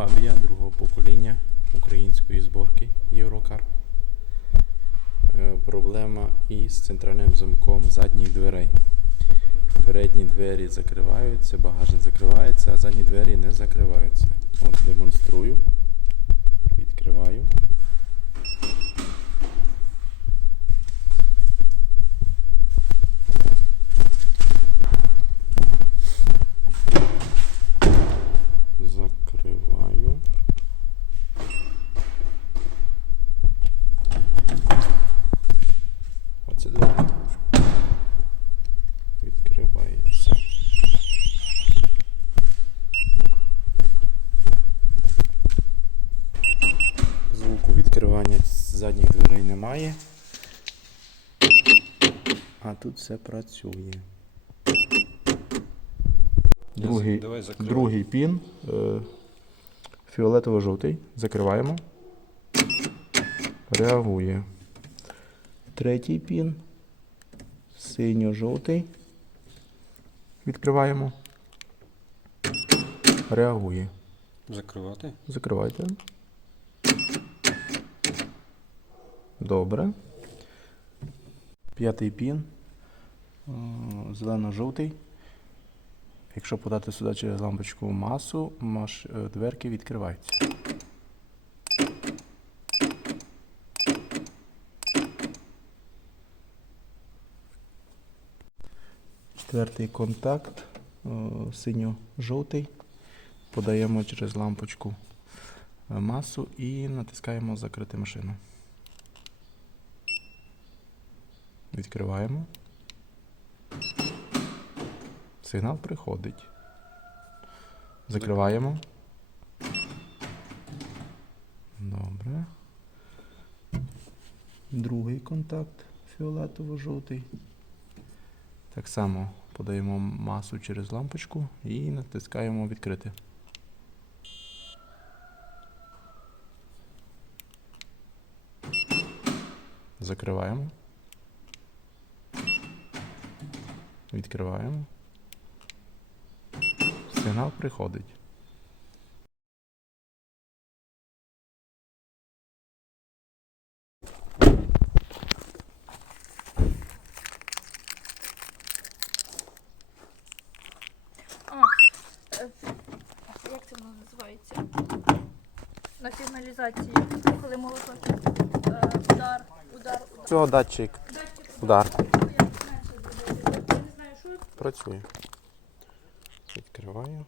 Фабія другого покоління української зборки Єврокар. Е, Проблема із центральним замком задніх дверей. Передні двері закриваються, багажник закривається, а задні двері не закриваються. От демонструю. Задніх дверей немає. А тут все працює. Другий, Давай другий пін. Е, фіолетово-жовтий. Закриваємо. Реагує. Третій пін. Синьо-жовтий. Відкриваємо. Реагує. Закривати. Закривайте. Добре. П'ятий пін. Зелено-жовтий. Якщо подати сюди через лампочку масу, е, дверки відкриваються. Четвертий контакт. Синьо-жовтий. Подаємо через лампочку е, масу і натискаємо закрити машину. Відкриваємо. Сигнал приходить. Закриваємо. Добре. Другий контакт фіолетово-жовтий. Так само подаємо масу через лампочку і натискаємо відкрити. Закриваємо. Відкриваємо. Сигнал приходить. Е, як це воно називається? На сигналізації, коли молоток. Е, Удар, удар, удар. Цього датчик Датчик удар працює. Відкриваю.